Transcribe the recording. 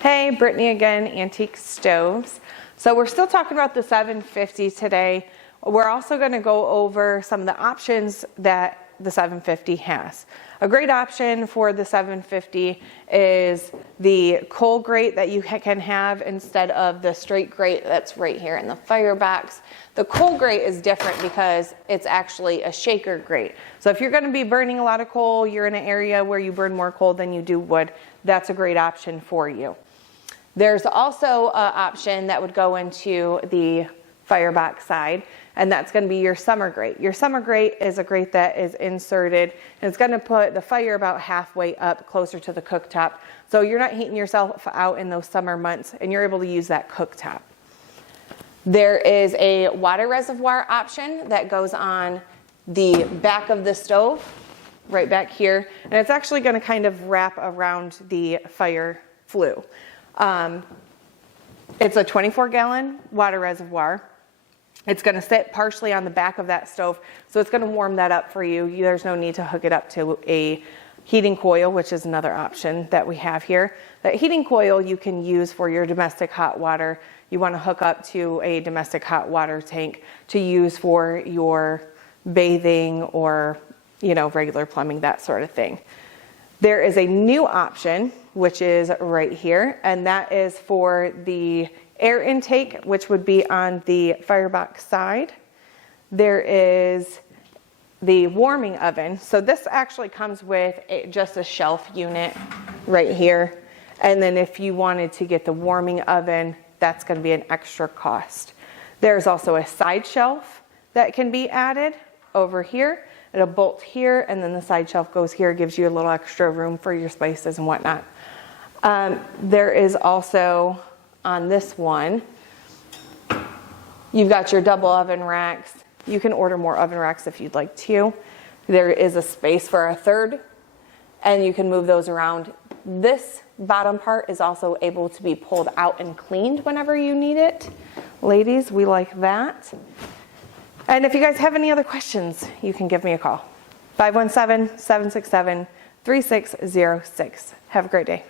Hey, Brittany again, Antique Stoves. So we're still talking about the 750 today. We're also going to go over some of the options that the 750 has. A great option for the 750 is the coal grate that you can have instead of the straight grate that's right here in the firebox. The coal grate is different because it's actually a shaker grate. So if you're going to be burning a lot of coal, you're in an area where you burn more coal than you do wood, that's a great option for you. There's also an option that would go into the firebox side, and that's going to be your summer grate. Your summer grate is a grate that is inserted, and it's going to put the fire about halfway up closer to the cooktop, so you're not heating yourself out in those summer months, and you're able to use that cooktop. There is a water reservoir option that goes on the back of the stove, right back here, and it's actually going to kind of wrap around the fire flue. It's a 24-gallon water reservoir. It's going to sit partially on the back of that stove, so it's going to warm that up for you. There's no need to hook it up to a heating coil, which is another option that we have here. That heating coil you can use for your domestic hot water. You want to hook up to a domestic hot water tank to use for your bathing or, regular plumbing, that sort of thing. There is a new option, which is right here, and that is for the air intake, which would be on the firebox side. There is the warming oven. So this actually comes with just a shelf unit right here. And then if you wanted to get the warming oven, that's going to be an extra cost. There's also a side shelf that can be added over here. It'll bolt here, and then the side shelf goes here, gives you a little extra room for your spices and whatnot. There is also, on this one, you've got your double oven racks. You can order more oven racks if you'd like to. There is a space for a third, and you can move those around. This bottom part is also able to be pulled out and cleaned whenever you need it. Ladies, we like that. And if you guys have any other questions, you can give me a call. 517-767-3606. Have a great day.